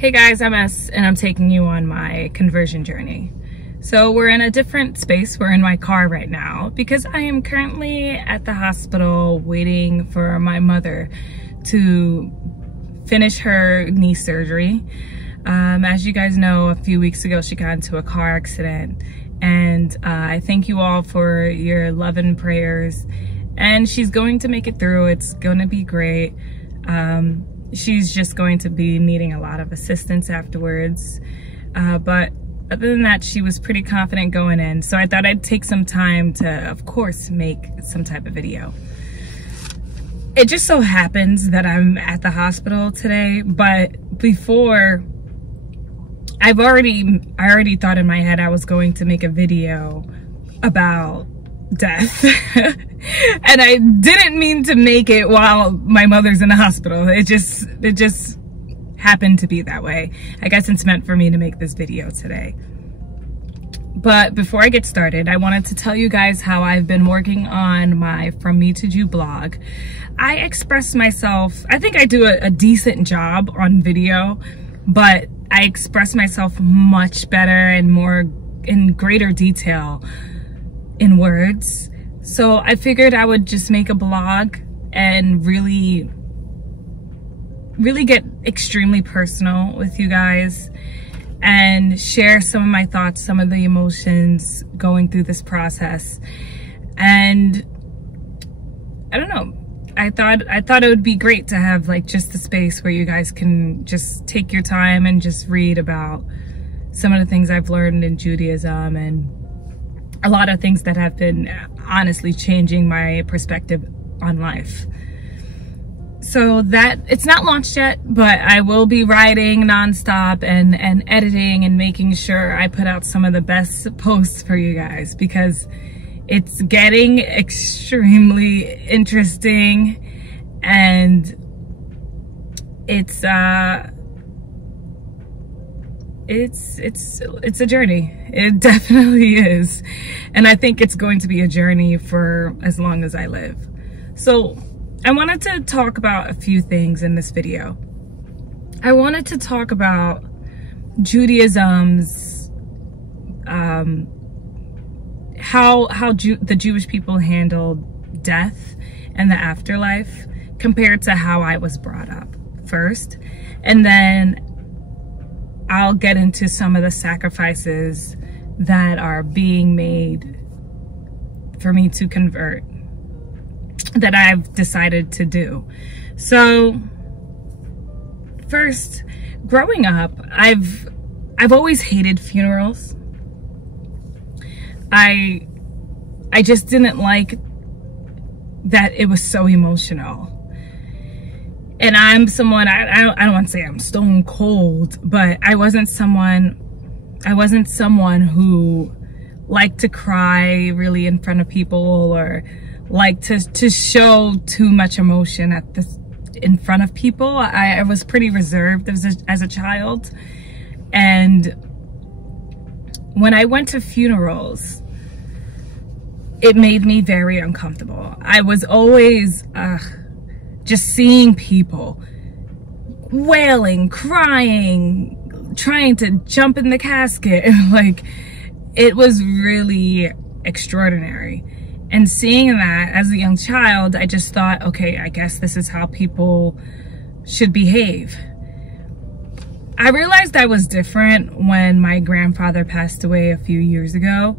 Hey guys, I'm S and I'm taking you on my conversion journey. So we're in a different space. We're in my car right now because I am currently at the hospital waiting for my mother to finish her knee surgery. As you guys know, a few weeks ago she got into a car accident, and I thank you all for your love and prayers, and she's going to make it through. It's going to be great. She's just going to be needing a lot of assistance afterwards. But other than that, she was pretty confident going in. So I thought I'd take some time to, of course, make some type of video. It just so happens that I'm at the hospital today, but before, I already thought in my head I was going to make a video about death. And I didn't mean to make it while my mother's in the hospital. It just happened to be that way. I guess it's meant for me to make this video today. But before I get started, I wanted to tell you guys how I've been working on my From Me to Jew blog. I express myself, I think I do a decent job on video, but I express myself much better and more in greater detail in words. So I figured I would just make a blog and really get extremely personal with you guys and share some of my thoughts, some of the emotions going through this process. And I don't know, I thought it would be great to have like just a space where you guys can just take your time and just read about some of the things I've learned in Judaism and a lot of things that have been honestly changing my perspective on life. So that it's not launched yet, but I will be writing nonstop and editing and making sure I put out some of the best posts for you guys, because it's getting extremely interesting, and it's a journey. It definitely is. And I think it's going to be a journey for as long as I live. So I wanted to talk about a few things in this video. I wanted to talk about Judaism's, how the Jewish people handled death and the afterlife compared to how I was brought up first. And then I'll get into some of the sacrifices that are being made for me to convert, that I've decided to do. So first, growing up, I've always hated funerals. I just didn't like that it was so emotional. And I'm someone, I don't want to say I'm stone cold, but I wasn't someone who liked to cry really in front of people, or liked to show too much emotion in front of people. I was pretty reserved as a child. And when I went to funerals, it made me very uncomfortable. I was always, just seeing people wailing, crying, trying to jump in the casket, like, it was really extraordinary. And seeing that as a young child, I just thought, okay, I guess this is how people should behave. I realized I was different when my grandfather passed away a few years ago.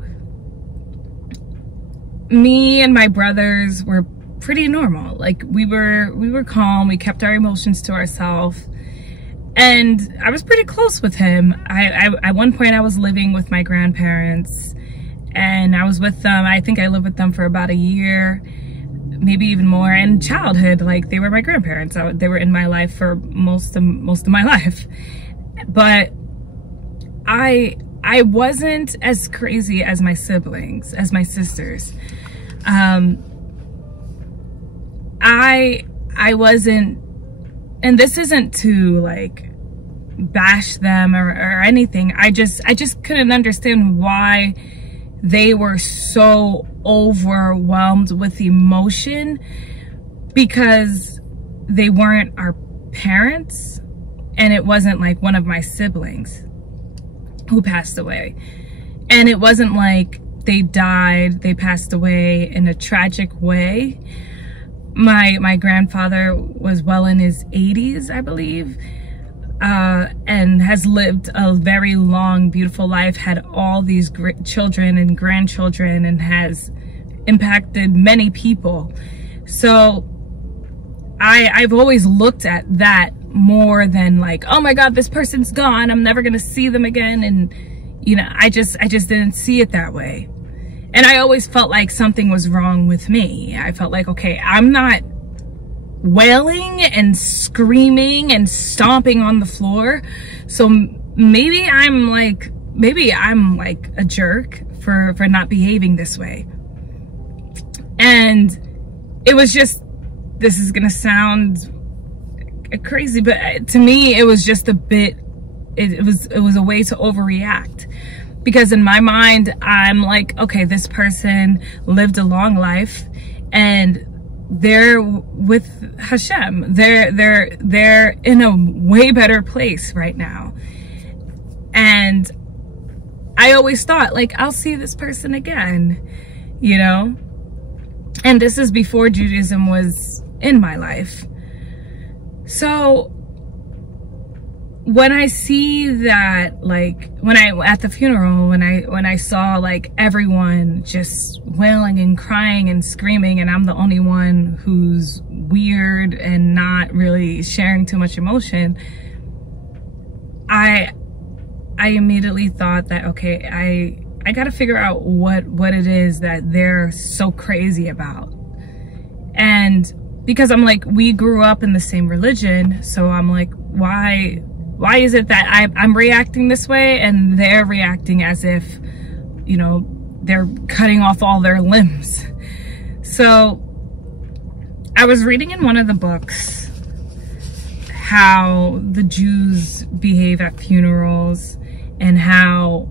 Me and my brothers were pretty normal. Like, we were calm, we kept our emotions to ourselves, and I was pretty close with him. At one point I was living with my grandparents, and I was with them, I think I lived with them for about a year, maybe even more. In childhood, like, they were my grandparents. They were in my life for most of my life. But I wasn't as crazy as my siblings, as my sisters. I wasn't, and this isn't to like bash them or anything. I just couldn't understand why they were so overwhelmed with emotion, because they weren't our parents and it wasn't like one of my siblings who passed away. And it wasn't like they died, they passed away in a tragic way. My grandfather was well in his 80s, I believe, and has lived a very long, beautiful life, had all these great children and grandchildren, and has impacted many people. So I've always looked at that more than like, oh my God, this person's gone, I'm never gonna see them again. And you know, I just didn't see it that way. And I always felt like something was wrong with me. I felt like, okay, I'm not wailing and screaming and stomping on the floor, so maybe I'm like a jerk for not behaving this way. And it was just, this is gonna sound crazy, but to me it was just a bit, it was a way to overreact. Because in my mind, I'm like, okay, this person lived a long life and they're with Hashem. They're in a way better place right now. And I always thought, like, I'll see this person again, you know? And this is before Judaism was in my life. So when I see that, like, at the funeral, when I saw like everyone just wailing and crying and screaming, and I'm the only one who's weird and not really sharing too much emotion, I immediately thought that, okay, I gotta figure out what it is that they're so crazy about. And because I'm like, we grew up in the same religion, so I'm like, why is it that I'm reacting this way and they're reacting as if, you know, they're cutting off all their limbs? So I was reading in one of the books how the Jews behave at funerals and how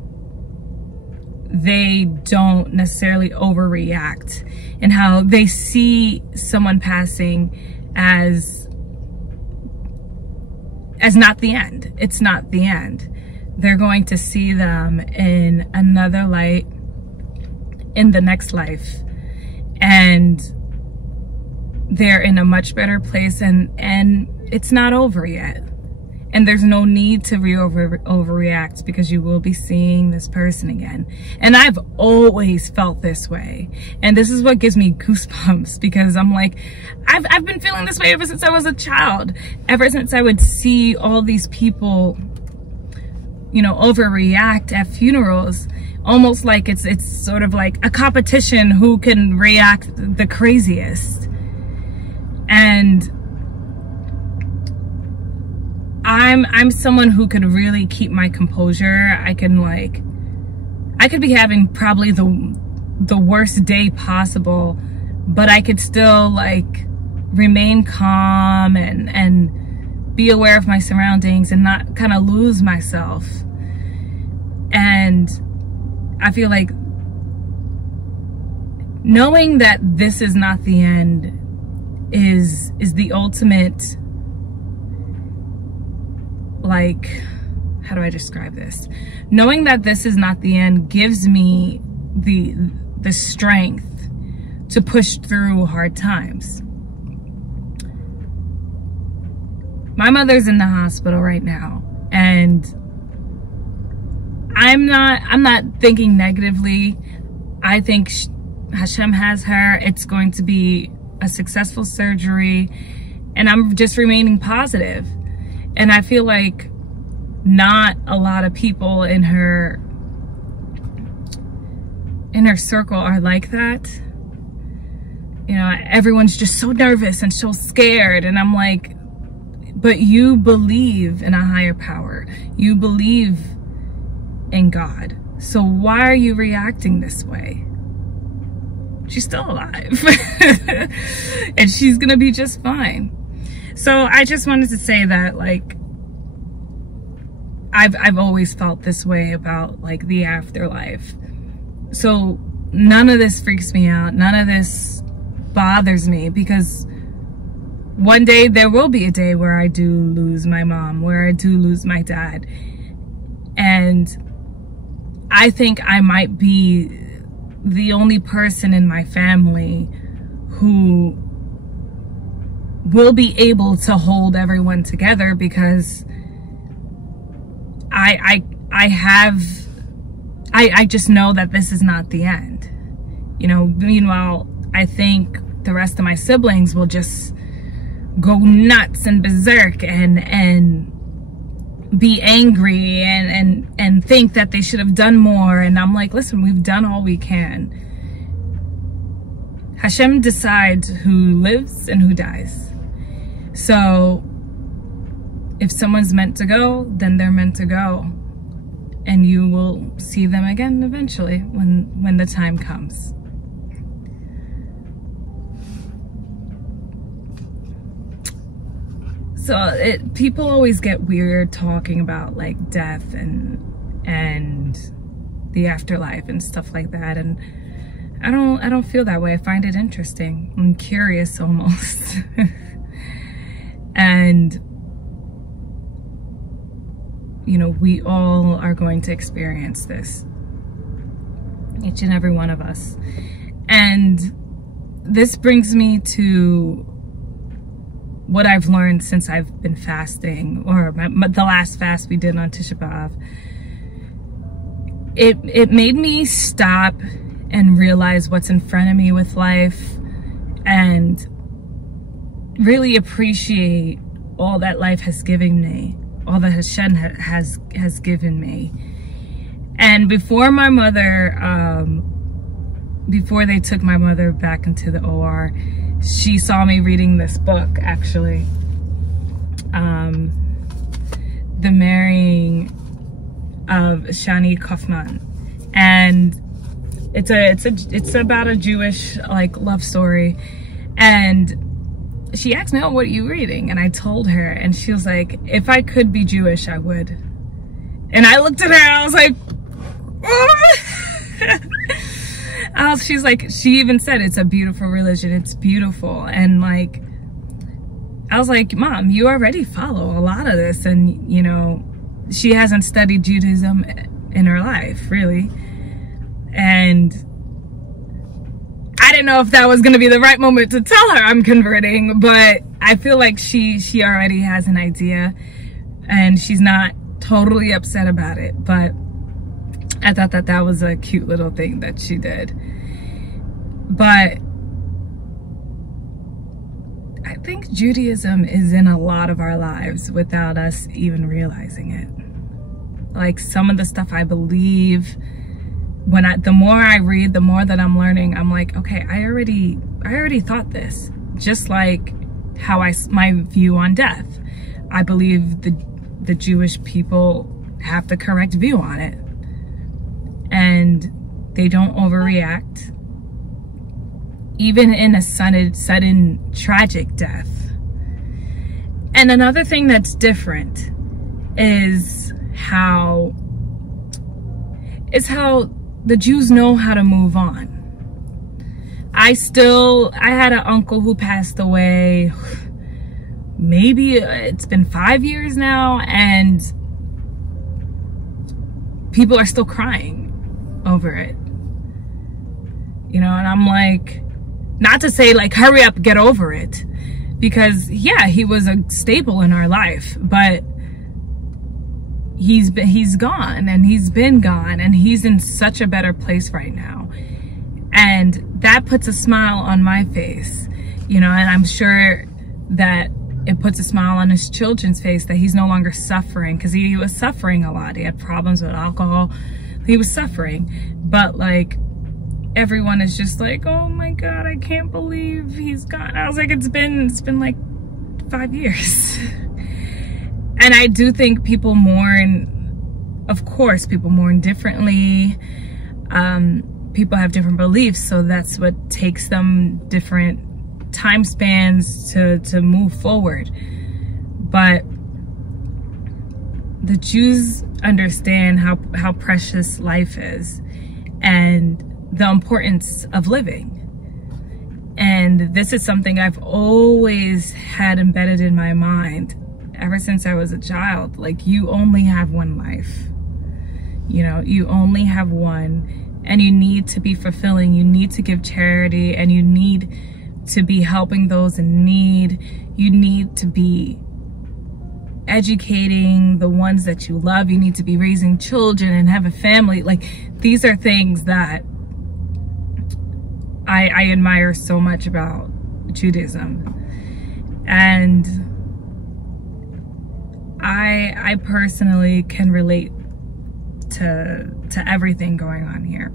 they don't necessarily overreact, and how they see someone passing as not the end. It's not the end. They're going to see them in another light, in the next life, and they're in a much better place, and it's not over yet. And there's no need to overreact, because you will be seeing this person again. And I've always felt this way. And this is what gives me goosebumps, because I'm like, I've been feeling this way ever since I was a child. Ever since I would see all these people, you know, overreact at funerals, almost like it's sort of like a competition who can react the craziest. And I'm someone who could really keep my composure. I could be having probably the worst day possible, but I could still like remain calm and be aware of my surroundings and not kind of lose myself. And I feel like knowing that this is not the end is the ultimate, like, how do I describe this? Knowing that this is not the end gives me the strength to push through hard times. My mother's in the hospital right now, and I'm not thinking negatively. I think Hashem has her. It's going to be a successful surgery, and I'm just remaining positive. And I feel like not a lot of people in her circle are like that. You know, everyone's just so nervous and so scared, and I'm like, but you believe in a higher power. You believe in God. So why are you reacting this way? She's still alive. And she's gonna be just fine. So I just wanted to say that, like, I've always felt this way about like the afterlife. So none of this freaks me out. None of this bothers me, because one day there will be a day where I do lose my mom, where I do lose my dad. And I think I might be the only person in my family who will be able to hold everyone together, because I just know that this is not the end. You know, meanwhile, I think the rest of my siblings will just go nuts and berserk and be angry and think that they should have done more. And I'm like, listen, we've done all we can. Hashem decides who lives and who dies. So if someone's meant to go, then they're meant to go. And you will see them again eventually when the time comes. So people always get weird talking about like death and the afterlife and stuff like that, and I don't feel that way. I find it interesting. I'm curious almost. And you know, we all are going to experience this, each and every one of us. And this brings me to what I've learned since I've been fasting, or the last fast we did on Tisha B'Av. It made me stop and realize what's in front of me with life, and really appreciate all that life has given me, all that Hashem has given me. And before my mother, before they took my mother back into the OR, she saw me reading this book, actually. The Marrying of Shani Kaufman. And it's about a Jewish like love story. And she asked me, oh, what are you reading? And I told her, and she was like, if I could be Jewish, I would. And I looked at her, I was like, she's like, she even said it's a beautiful religion, it's beautiful. And like, I was like, Mom, you already follow a lot of this. And you know, she hasn't studied Judaism in her life, really. And I didn't know if that was going to be the right moment to tell her I'm converting, but I feel like she already has an idea, and she's not totally upset about it. But I thought that was a cute little thing that she did. But I think Judaism is in a lot of our lives without us even realizing it. Like, some of the stuff I believe, the more I read, the more that I'm learning, I'm like, okay, I already thought this. Just like how my view on death. I believe the Jewish people have the correct view on it. And they don't overreact, even in a sudden tragic death. And another thing that's different is how the Jews know how to move on. I had an uncle who passed away, maybe it's been 5 years now, and people are still crying over it. You know, and I'm like, not to say like, hurry up, get over it. Because yeah, he was a staple in our life, but he's gone, and he's been gone, and he's in such a better place right now. And that puts a smile on my face, you know, and I'm sure that it puts a smile on his children's face that he's no longer suffering, because he was suffering a lot. He had problems with alcohol. He was suffering, but like, everyone is just like, oh my God, I can't believe he's gone. I was like, it's been like 5 years. And I do think people mourn, of course, people mourn differently. People have different beliefs, so that's what takes them different time spans to move forward. But the Jews understand how precious life is and the importance of living. And this is something I've always had embedded in my mind ever since I was a child. Like, you only have one life. You know, you only have one, and you need to be fulfilling. You need to give charity, and you need to be helping those in need. You need to be educating the ones that you love. You need to be raising children and have a family. Like, these are things that I admire so much about Judaism. And I personally can relate to everything going on here.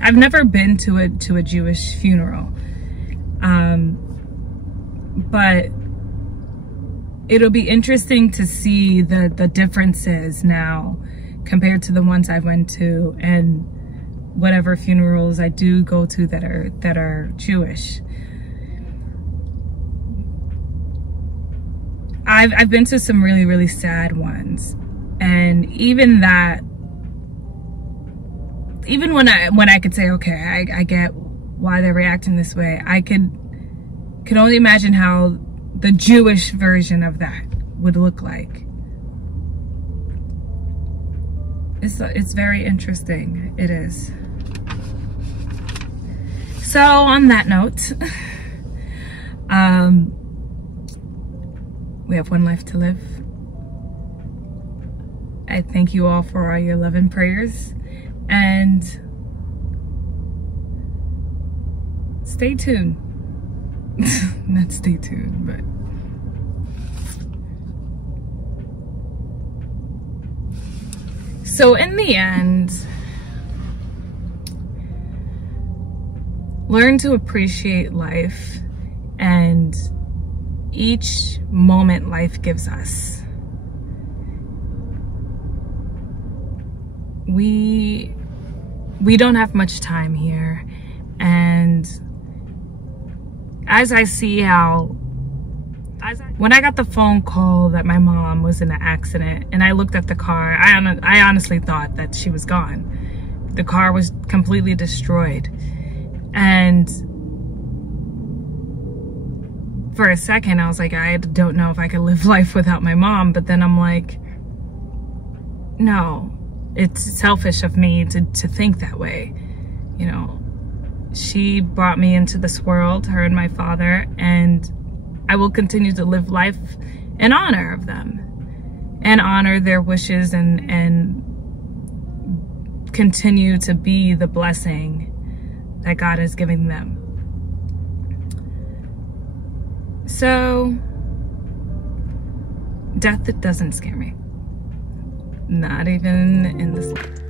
I've never been to a Jewish funeral, but it'll be interesting to see the differences now compared to the ones I went to, and whatever funerals I do go to that are Jewish. I've been to some really, really sad ones, and even when I could say, okay, I get why they're reacting this way, I could only imagine how the Jewish version of that would look like. It's very interesting. It is. So on that note, we have one life to live. I thank you all for all your love and prayers, and stay tuned. Not stay tuned, but so in the end, learn to appreciate life and each moment life gives us. We don't have much time here, and as I see how, when I got the phone call that my mom was in an accident and I looked at the car, I honestly thought that she was gone. The car was completely destroyed. And for a second, I was like, I don't know if I could live life without my mom. But then I'm like, no, it's selfish of me to think that way. You know, she brought me into this world, her and my father, and I will continue to live life in honor of them and honor their wishes and continue to be the blessing that God is giving them. So, death, it doesn't scare me. Not even in this life.